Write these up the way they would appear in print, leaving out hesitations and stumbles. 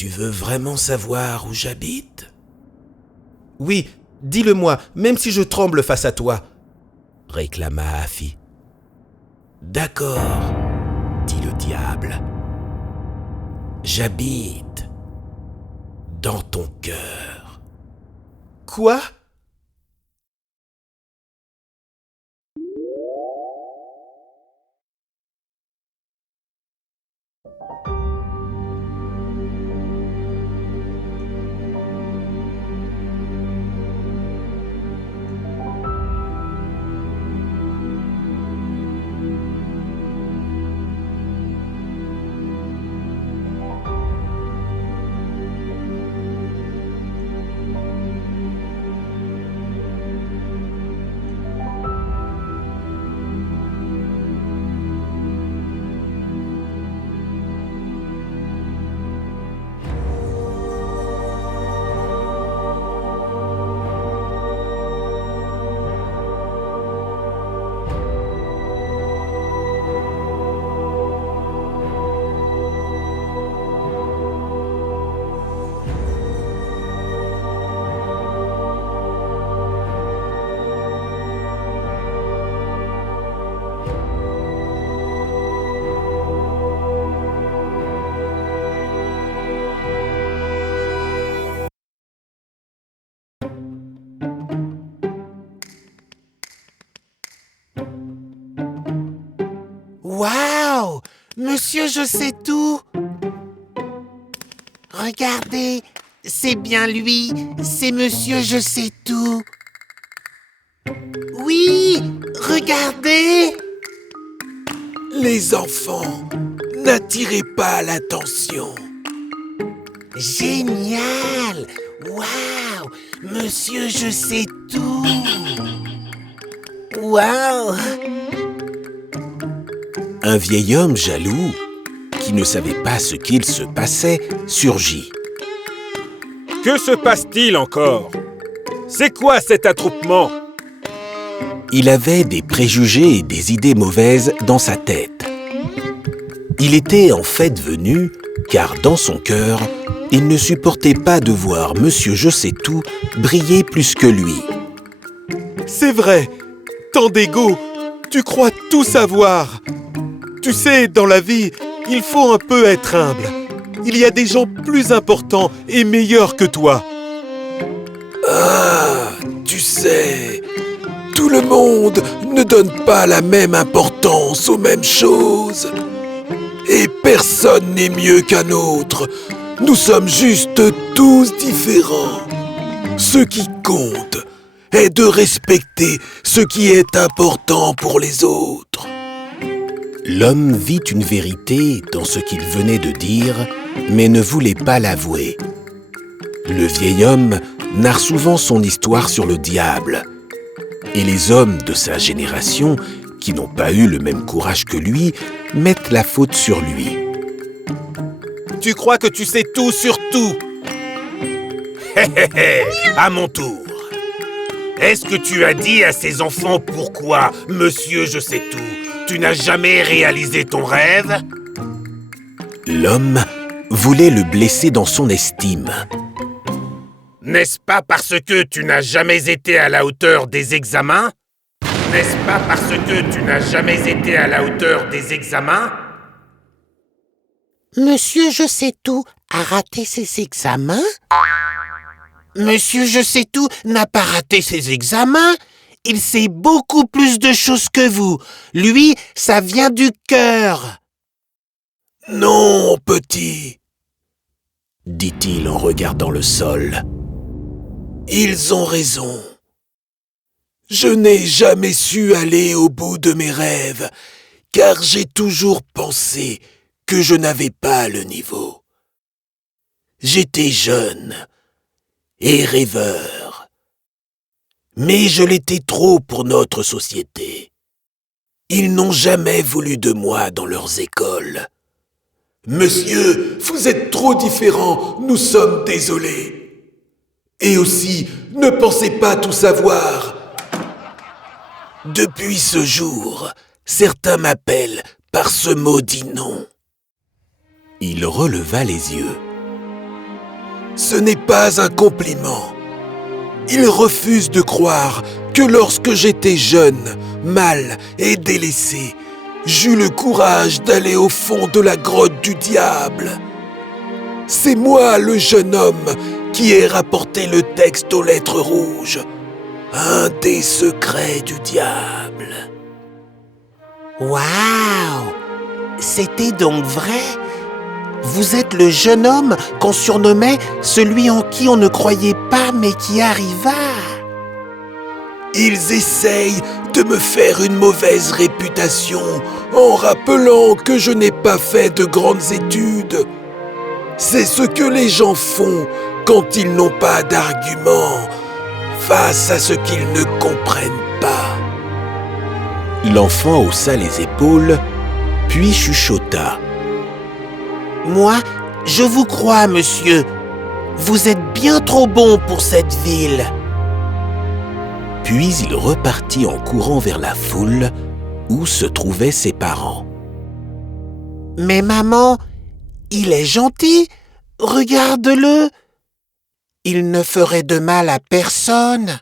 Tu veux vraiment savoir où j'habite ? Oui, dis-le-moi, même si je tremble face à toi, réclama Afi. D'accord, dit le diable. J'habite dans ton cœur. Quoi ? Waouh! Monsieur Je sais tout! Regardez, c'est bien lui, c'est Monsieur Je sais tout. Oui, regardez! Les enfants, n'attirez pas l'attention. Génial! Waouh! Monsieur Je sais tout! Waouh! Un vieil homme jaloux, qui ne savait pas ce qu'il se passait, surgit. Que se passe-t-il encore? C'est quoi cet attroupement? Il avait des préjugés et des idées mauvaises dans sa tête. Il était en fait venu, car dans son cœur, il ne supportait pas de voir Monsieur Je sais tout briller plus que lui. C'est vrai, tant d'ego, tu crois tout savoir. Tu sais, dans la vie, il faut un peu être humble. Il y a des gens plus importants et meilleurs que toi. Ah, tu sais, tout le monde ne donne pas la même importance aux mêmes choses. Et personne n'est mieux qu'un autre. Nous sommes juste tous différents. Ce qui compte est de respecter ce qui est important pour les autres. L'homme vit une vérité dans ce qu'il venait de dire, mais ne voulait pas l'avouer. Le vieil homme narre souvent son histoire sur le diable. Et les hommes de sa génération, qui n'ont pas eu le même courage que lui, mettent la faute sur lui. Tu crois que tu sais tout sur tout. Hé hé hé, à mon tour. Est-ce que tu as dit à ces enfants pourquoi, Monsieur Je sais tout, tu n'as jamais réalisé ton rêve? L'homme voulait le blesser dans son estime. N'est-ce pas parce que tu n'as jamais été à la hauteur des examens? N'est-ce pas parce que tu n'as jamais été à la hauteur des examens? Monsieur Je sais tout a raté ses examens? Monsieur Je sais tout n'a pas raté ses examens. Il sait beaucoup plus de choses que vous. Lui, ça vient du cœur. Non, petit, dit-il en regardant le sol. Ils ont raison. Je n'ai jamais su aller au bout de mes rêves, car j'ai toujours pensé que je n'avais pas le niveau. J'étais jeune et rêveur, mais je l'étais trop pour notre société. Ils n'ont jamais voulu de moi dans leurs écoles. Monsieur, vous êtes trop différent, nous sommes désolés. Et aussi, ne pensez pas tout savoir. Depuis ce jour, certains m'appellent par ce maudit nom. Il releva les yeux. Ce n'est pas un compliment. Il refuse de croire que lorsque j'étais jeune, mal et délaissé, j'eus le courage d'aller au fond de la grotte du diable. C'est moi, le jeune homme, qui ai rapporté le texte aux lettres rouges. Un des secrets du diable. Waouh! C'était donc vrai? Vous êtes le jeune homme qu'on surnommait celui en qui on ne croyait pas mais qui arriva. Ils essayent de me faire une mauvaise réputation en rappelant que je n'ai pas fait de grandes études. C'est ce que les gens font quand ils n'ont pas d'arguments face à ce qu'ils ne comprennent pas. L'enfant haussa les épaules, puis chuchota. Moi, je vous crois, monsieur. Vous êtes bien trop bon pour cette ville. Puis il repartit en courant vers la foule où se trouvaient ses parents. Mais maman, il est gentil. Regarde-le. Il ne ferait de mal à personne.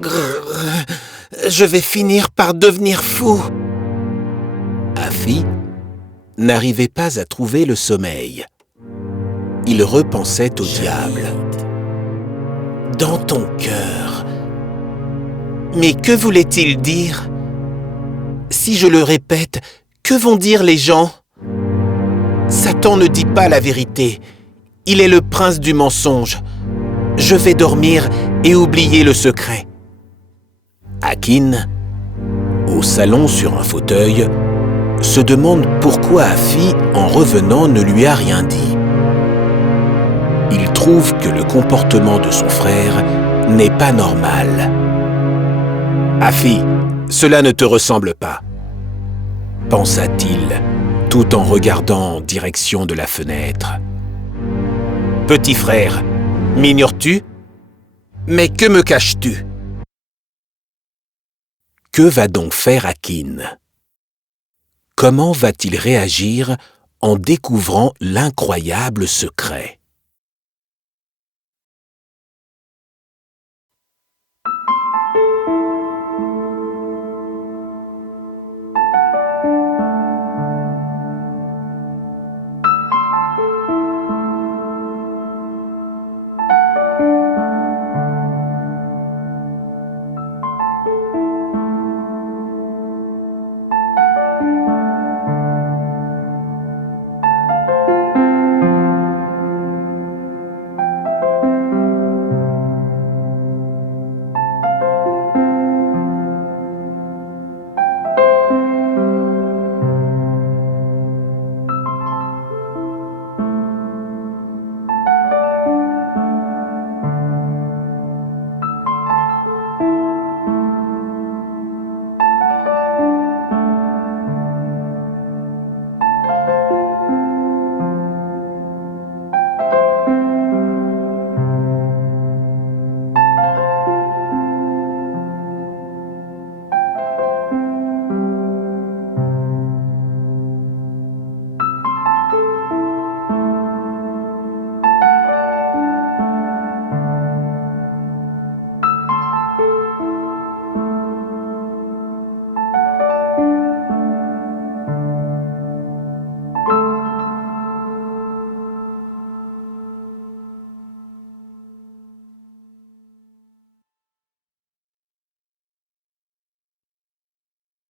Grrr, je vais finir par devenir fou. Afi n'arrivait pas à trouver le sommeil. Il repensait au diable. Dans ton cœur. Mais que voulait-il dire? Si je le répète, que vont dire les gens? Satan ne dit pas la vérité. Il est le prince du mensonge. Je vais dormir et oublier le secret. Akin, au salon sur un fauteuil, se demande pourquoi Afi, en revenant, ne lui a rien dit. Il trouve que le comportement de son frère n'est pas normal. « Afi, cela ne te ressemble pas », pensa-t-il, tout en regardant en direction de la fenêtre. « Petit frère, m'ignores-tu? Mais que me caches-tu » Que va donc faire Akin? Comment va-t-il réagir en découvrant l'incroyable secret?